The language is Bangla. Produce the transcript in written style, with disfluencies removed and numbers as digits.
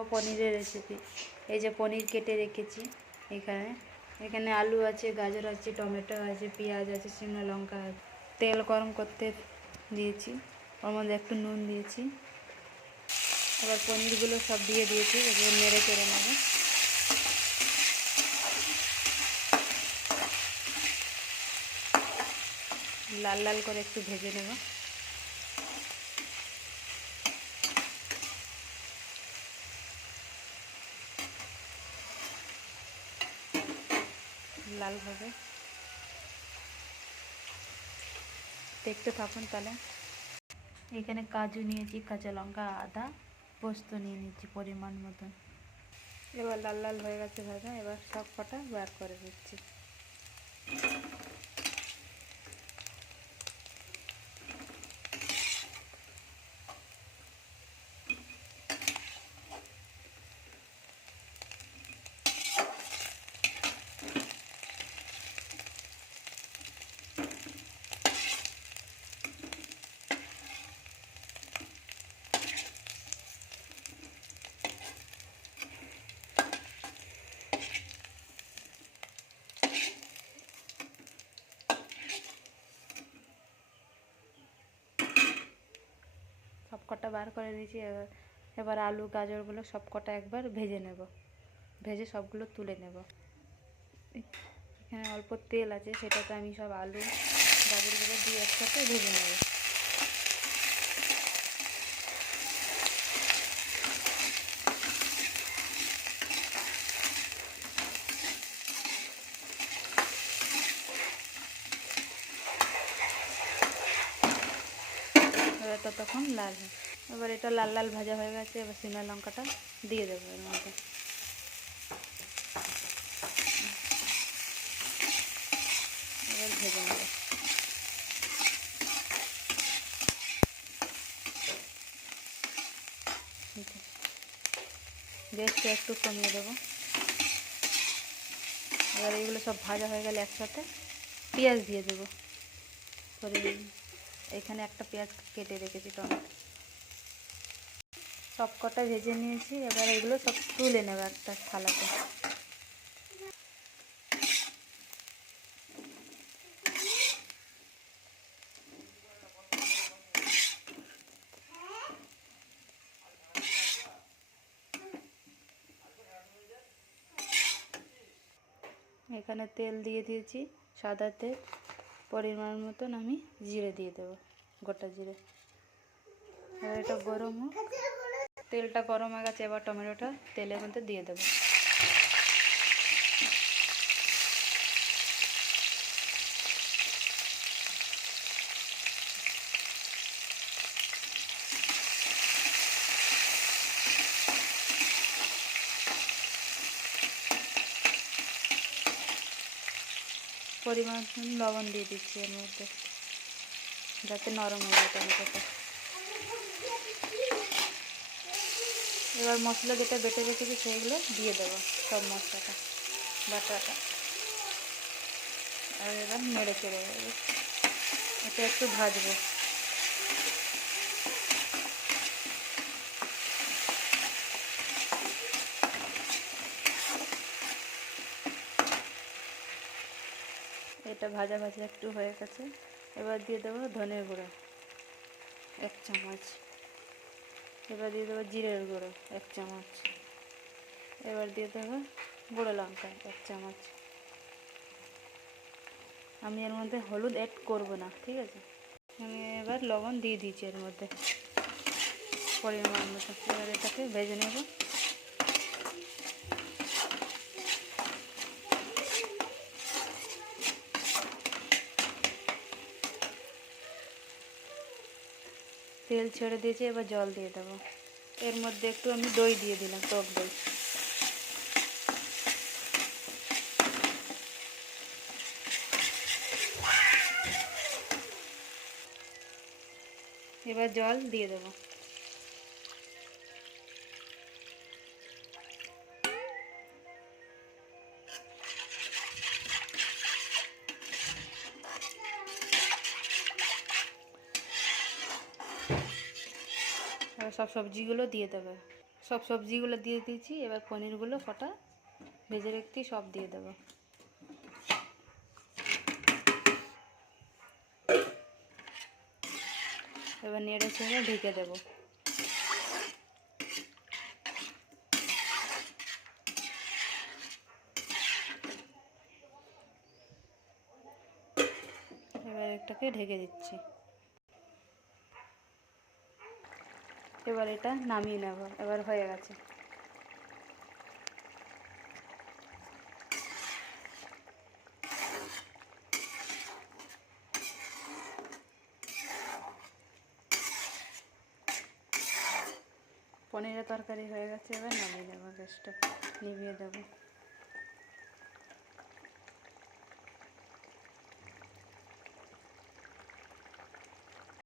বানাবো পনিরের রেসিপি। এই যে পনির কেটে রেখেছি এখানে। এখানে আলু আছে, গাজর আছে, টমেটো আছে, পেঁয়াজ আছে, শুকনো লঙ্কা আছে। তেল গরম করতে দিয়েছি, ওর মধ্যে একটু নুন দিয়েছি। এবার পনিরগুলো সব দিয়ে দিয়েছি, এগুলো নেড়ে চেড়ে নেবো। লাল লাল করে একটু ভেজে নেব। লালভাবে দেখতে থাকুন তাহলে। এখানে কাজু নিয়েছি, কাঁচা লঙ্কা, আদা, পোস্ত নিয়ে নিচ্ছি পরিমাণ মতন। এবার লাল লাল হয়ে গেছে ভাজা, এবার সব কটা বার করে দিচ্ছি। সব কটা বার করে দিয়েছি। এবার আলু গাজরগুলো সব কটা একবার ভেজে নেব, ভেজে সবগুলো তুলে নেব। এখানে অল্প তেল আছে, সেটাতে আমি সব আলু গাজরগুলো দিয়ে একসাথে ভেজে নেব। এবার ততক্ষণ লাগবে। এবার এটা লাল লাল ভাজা হয়ে গেছে, এবার শুকনো লঙ্কাটা দিয়ে দেবো এর মধ্যে। এবার ভেজে নেব। গ্যাসটা একটু কমিয়ে দেবো। এবার এইগুলো সব ভাজা হয়ে গেলে একসাথে পেঁয়াজ দিয়ে দেবো। এখানে একটা পেঁয়াজ কেটে রেখেছি, টমেটো সব কটা ভেজে নিয়েছি। এবার এগুলো সব তুলে নেব একটা থালাতে। এখানে তেল দিয়ে দিয়েছি, সাদা তেল। পরিমাণ মতন আমি জিরে দিয়ে দেবো, গোটা জিরে। এবার এটা গরম হোক। তেলটা গরম হয়ে গেছে, এবার টমেটোটা তেলের মধ্যে দিয়ে দেবো। পরিমাণ লবণ দিয়ে দিচ্ছি এর মধ্যে, যাতে নরম হয়ে যায় টমেটোটা। এবার মশলা যেটা বেটে রেখেছি সেইগুলো দিয়ে দেবো, সব মশলাটা বাটাটা। আর এবার নেড়ে চেড়ে দেবো, এটা একটু ভাজবো। এটা ভাজা ভাজা একটু হয়ে গেছে, এবার দিয়ে দেবো ধনের গুঁড়ো 1 চামচ। এবার দিয়ে দেবো জিরের গুঁড়ো 1 চামচ। এবার দিয়ে দেবো গুঁড়ো লঙ্কা 1 চামচ। আমি এর মধ্যে হলুদ অ্যাড করব না, ঠিক আছে। আমি এবার লবণ দিয়ে দিয়েছি এর মধ্যে পরিমাণ মতো। এবার এটাকে ভেজে নেব। তেল ছেড়ে দিয়েছি, এবার জল দিয়ে দেবো। এর মধ্যে একটু আমি দই দিয়ে দিলাম, টক দই। এবার জল দিয়ে দেবো। এবার সব সবজিগুলো দিয়ে দেবে, সব সবজিগুলো দিয়ে দিয়েছি, এবার পনিরগুলো কটা ভেজে রাখতে সব দিয়ে দেবো। এবার নেড়ে ছেড়ে ঢেকে দেবো। এবার এটাকে ঢেকে দিচ্ছি। এবার এটা নামিয়ে নেব। এবার হয়ে গেছে। পনিরের তরকারি হয়ে গেছে, এবার নামিয়ে নেব, গ্যাসটা নিভিয়ে দেবো।